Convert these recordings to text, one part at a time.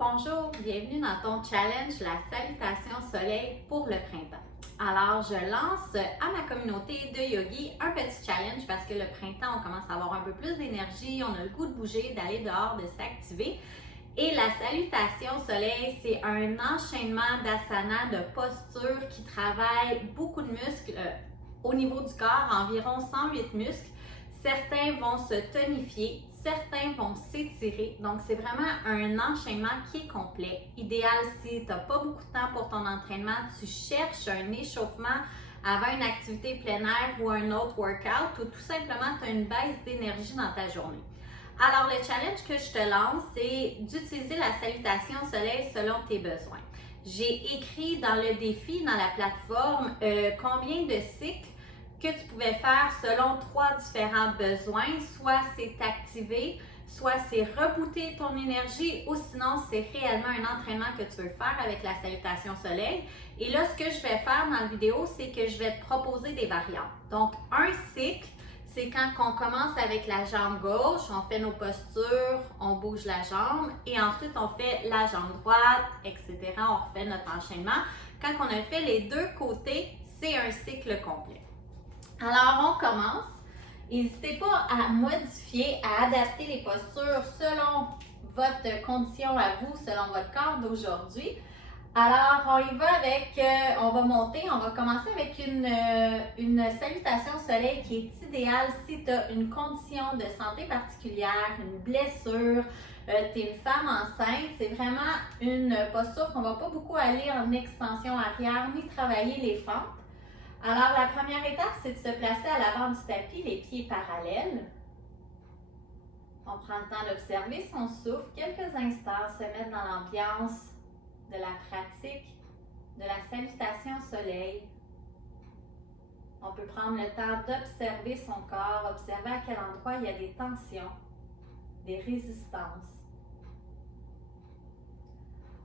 Bonjour, bienvenue dans ton challenge, la salutation soleil pour le printemps. Alors, je lance à ma communauté de yogis un petit challenge parce que le printemps, on commence à avoir un peu plus d'énergie, on a le goût de bouger, d'aller dehors, de s'activer. Et la salutation soleil, c'est un enchaînement d'asanas, de postures qui travaillent beaucoup de muscles au niveau du corps, environ 108 muscles. Certains vont se tonifier, certains vont s'étirer. Donc, c'est vraiment un enchaînement qui est complet. Idéal si tu n'as pas beaucoup de temps pour ton entraînement, tu cherches un échauffement avant une activité plein air ou un autre workout ou tout simplement tu as une baisse d'énergie dans ta journée. Alors, le challenge que je te lance, c'est d'utiliser la salutation soleil selon tes besoins. J'ai écrit dans le défi, dans la plateforme, combien de cycles que tu pouvais faire selon 3 différents besoins. Soit c'est t'activer, soit c'est rebooter ton énergie ou sinon c'est réellement un entraînement que tu veux faire avec la salutation soleil. Et là, ce que je vais faire dans la vidéo, c'est que je vais te proposer des variantes. Donc, un cycle, c'est quand on commence avec la jambe gauche, on fait nos postures, on bouge la jambe et ensuite on fait la jambe droite, etc. On refait notre enchaînement. Quand on a fait les deux côtés, c'est un cycle complet. Alors, on commence. N'hésitez pas à modifier, à adapter les postures selon votre condition à vous, selon votre corps d'aujourd'hui. Alors, on y va avec, on va monter, on va commencer avec une salutation soleil qui est idéale si tu as une condition de santé particulière, une blessure, tu es une femme enceinte. C'est vraiment une posture qu'on ne va pas beaucoup aller en extension arrière ni travailler les fentes. Alors, la première étape, c'est de se placer à l'avant du tapis, les pieds parallèles. On prend le temps d'observer son souffle, quelques instants, se mettre dans l'ambiance de la pratique de la salutation soleil. On peut prendre le temps d'observer son corps, observer à quel endroit il y a des tensions, des résistances.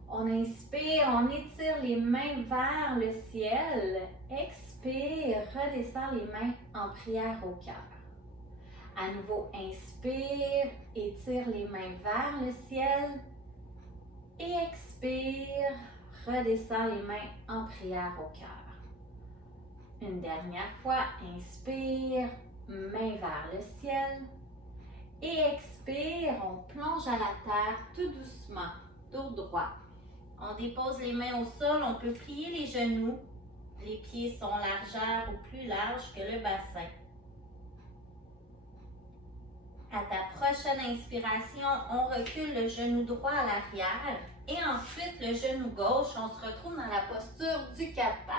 On inspire, on étire les mains vers le ciel. Expire, redescend les mains en prière au cœur. À nouveau, inspire, étire les mains vers le ciel. Et expire, redescend les mains en prière au cœur. Une dernière fois, inspire, mains vers le ciel. Et expire, on plonge à la terre tout doucement, dos droit. On dépose les mains au sol, on peut plier les genoux. Les pieds sont largeurs ou plus larges que le bassin. À ta prochaine inspiration, on recule le genou droit à l'arrière et ensuite le genou gauche, on se retrouve dans la posture du 4 pattes.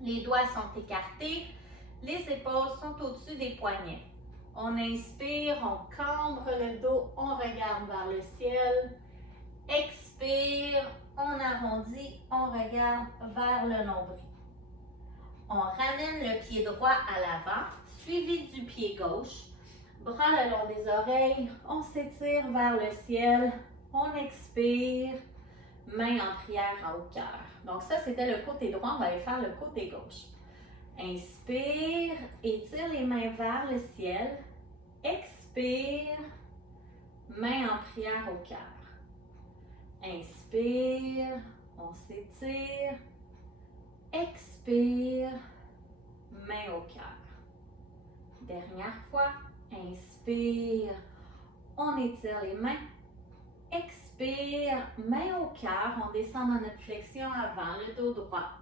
Les doigts sont écartés, les épaules sont au-dessus des poignets. On inspire, on cambre le dos, on regarde vers le ciel. Expire, on arrondit, on regarde vers le nombril. On ramène le pied droit à l'avant, suivi du pied gauche. Bras le long des oreilles, on s'étire vers le ciel, on expire, main en prière en haut cœur. Donc ça, c'était le côté droit, on va aller faire le côté gauche. Inspire, étire les mains vers le ciel. Expire, main en prière au cœur. Inspire, on s'étire. Expire, main au cœur. Dernière fois, inspire, on étire les mains. Expire, main au cœur, on descend dans notre flexion avant, le dos droit.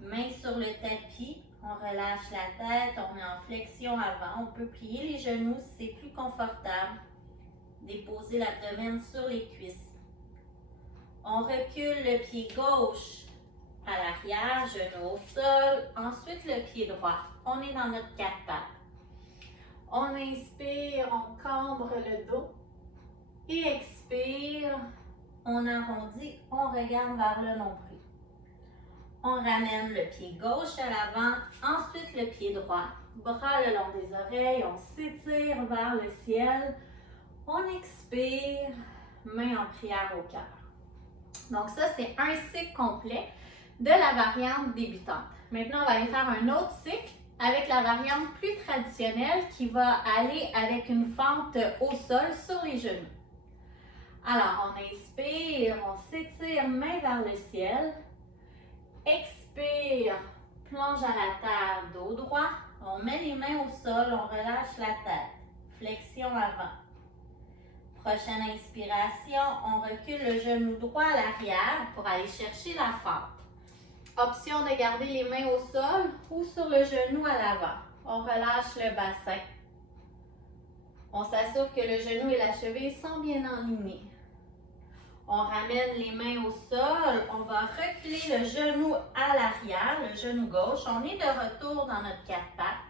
Main sur le tapis, on relâche la tête, on est en flexion avant. On peut plier les genoux si c'est plus confortable. Déposer l'abdomen sur les cuisses. On recule le pied gauche à l'arrière, genou au sol. Ensuite, le pied droit. On est dans notre 4 pattes. On inspire, on cambre le dos. Et expire, on arrondit, on regarde vers le nombril. On ramène le pied gauche à l'avant, ensuite le pied droit. Bras le long des oreilles, on s'étire vers le ciel. On expire, main en prière au cœur. Donc ça, c'est un cycle complet de la variante débutante. Maintenant, on va aller faire un autre cycle avec la variante plus traditionnelle qui va aller avec une fente au sol sur les genoux. Alors, on inspire, on s'étire, main vers le ciel. Expire, plonge à la terre, dos droit. On met les mains au sol, on relâche la tête. Flexion avant. Prochaine inspiration, on recule le genou droit à l'arrière pour aller chercher la fente. Option de garder les mains au sol ou sur le genou à l'avant. On relâche le bassin. On s'assure que le genou et la cheville sont bien alignés. On ramène les mains au sol. On va reculer le genou à l'arrière, le genou gauche. On est de retour dans notre quatre pattes.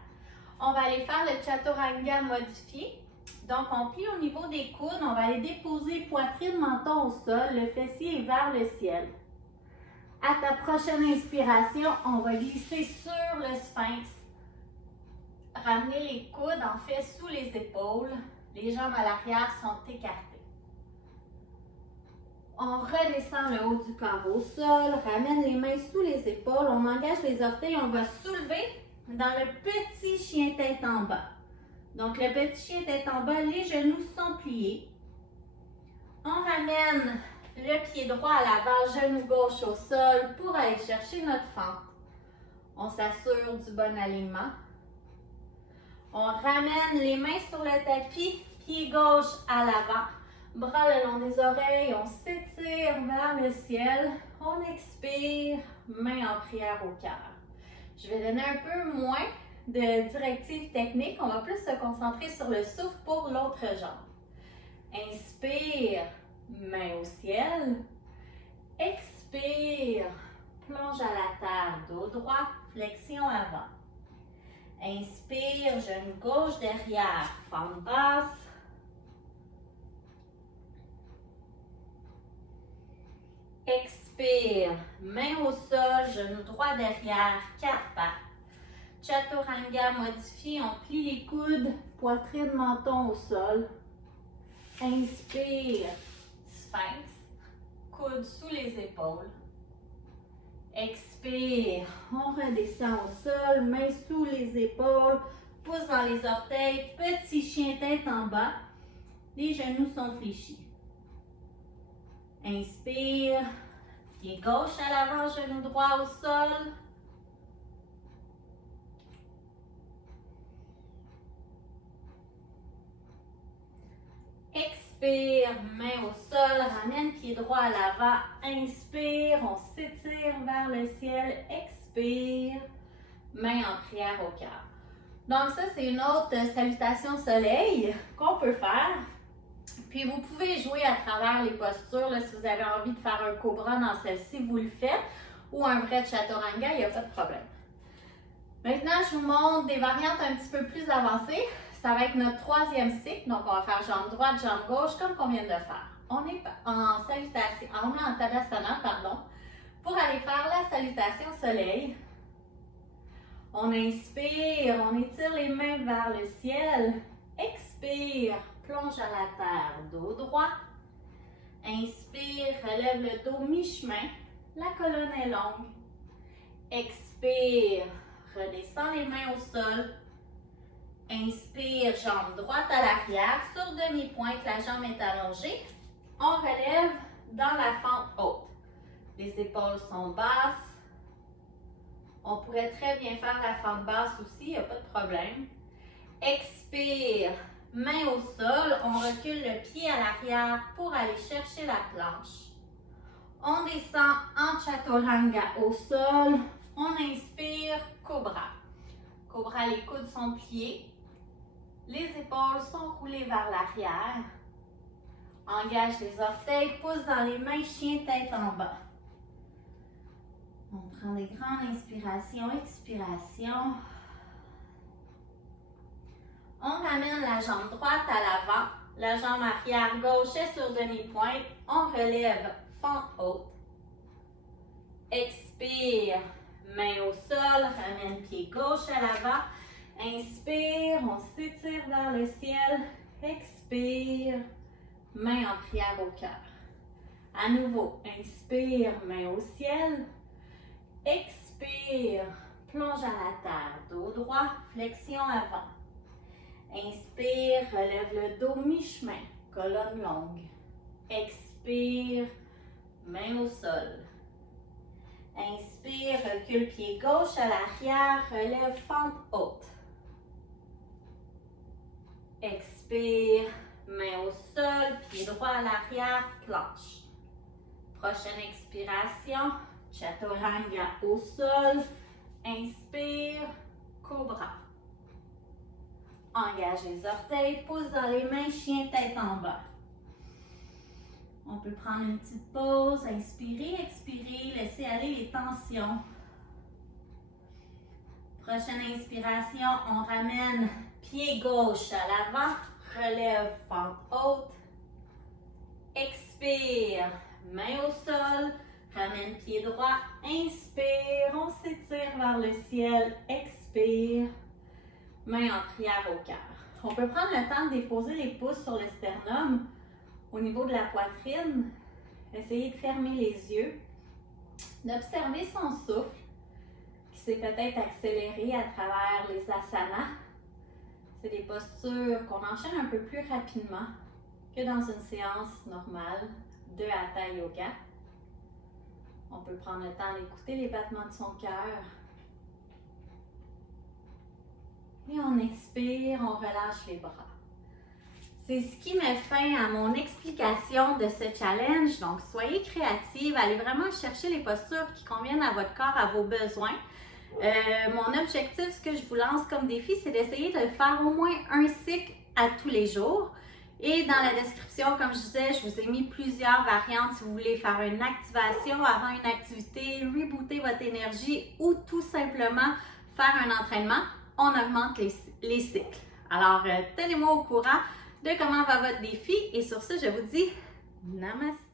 On va aller faire le chaturanga modifié. Donc, on plie au niveau des coudes. On va aller déposer poitrine, menton au sol. Le fessier est vers le ciel. À ta prochaine inspiration, on va glisser sur le sphinx. Ramener les coudes en fait sous les épaules. Les jambes à l'arrière sont écartées. On redescend le haut du corps au sol. Ramène les mains sous les épaules. On engage les orteils. On va soulever dans le petit chien tête en bas. Donc, le petit chien tête en bas, les genoux sont pliés. On ramène le pied droit à l'avant, genou gauche au sol pour aller chercher notre fente. On s'assure du bon alignement. On ramène les mains sur le tapis, pied gauche à l'avant, bras le long des oreilles, on s'étire vers le ciel. On expire, main en prière au cœur. Je vais donner un peu moins de directives techniques. On va plus se concentrer sur le souffle pour l'autre jambe. Inspire, main au ciel. Expire, plonge à la terre, dos droit, flexion avant. Inspire, genou gauche derrière, fente basse. Expire, main au sol, genou droit derrière, quatre pattes. Chaturanga modifié, on plie les coudes, poitrine, menton au sol. Inspire, sphinx, coude sous les épaules. Expire, on redescend au sol, main sous les épaules, pouce dans les orteils, petit chien tête en bas. Les genoux sont fléchis. Inspire, pied gauche à l'avant, genou droit au sol. Expire, main au sol, ramène pied droit à l'avant. Inspire, on s'étire vers le ciel. Expire, main en prière au cœur. Donc ça, c'est une autre salutation soleil qu'on peut faire. Puis vous pouvez jouer à travers les postures. Là, si vous avez envie de faire un cobra dans celle-ci, vous le faites. Ou un vrai chaturanga, il n'y a pas de problème. Maintenant, je vous montre des variantes un petit peu plus avancées. Ça va être notre troisième cycle. Donc, on va faire jambe droite, jambe gauche, comme on vient de faire. On est en salutation, on est en Tadasana, pardon, pour aller faire la salutation soleil. On inspire, on étire les mains vers le ciel. Expire, plonge à la terre, dos droit. Inspire, relève le dos mi-chemin. La colonne est longue. Expire, redescend les mains au sol. Inspire, jambe droite à l'arrière, sur demi-pointe, la jambe est allongée. On relève dans la fente haute. Les épaules sont basses. On pourrait très bien faire la fente basse aussi, il n'y a pas de problème. Expire, main au sol, on recule le pied à l'arrière pour aller chercher la planche. On descend en chaturanga au sol. On inspire, cobra. Cobra, les coudes sont pliés. Les épaules sont roulées vers l'arrière. Engage les orteils, pouce dans les mains, chien tête en bas. On prend des grandes inspirations, expirations. On ramène la jambe droite à l'avant. La jambe arrière gauche est sur demi-pointe. On relève, fente haute. Expire, main au sol, ramène pied gauche à l'avant. Inspire, on s'étire vers le ciel. Expire, main en prière au cœur. À nouveau, inspire, main au ciel. Expire, plonge à la terre, dos droit, flexion avant. Inspire, relève le dos mi-chemin, colonne longue. Expire, main au sol. Inspire, recule pied gauche à l'arrière, relève fente haute. Expire, main au sol, pied droit à l'arrière, planche. Prochaine expiration, chaturanga au sol. Inspire, cobra. Engage les orteils, pouce dans les mains, chien tête en bas. On peut prendre une petite pause, inspirer, expirer, laisser aller les tensions. Prochaine inspiration, on ramène pied gauche à l'avant, relève fente haute. Expire, main au sol, ramène pied droit, inspire, on s'étire vers le ciel, expire, main en prière au cœur. On peut prendre le temps de déposer les pouces sur le sternum au niveau de la poitrine, essayer de fermer les yeux, d'observer son souffle qui s'est peut-être accéléré à travers les asanas. C'est des postures qu'on enchaîne un peu plus rapidement que dans une séance normale de Hatha Yoga. On peut prendre le temps d'écouter les battements de son cœur. Et on expire, on relâche les bras. C'est ce qui met fin à mon explication de ce challenge. Donc, soyez créative, allez vraiment chercher les postures qui conviennent à votre corps, à vos besoins. Mon objectif, ce que je vous lance comme défi, c'est d'essayer de faire au moins un cycle à tous les jours. Et dans la description, comme je disais, je vous ai mis plusieurs variantes si vous voulez faire une activation avant une activité, rebooter votre énergie ou tout simplement faire un entraînement. On augmente les cycles. Alors, tenez-moi au courant de comment va votre défi et sur ce, je vous dis Namaste.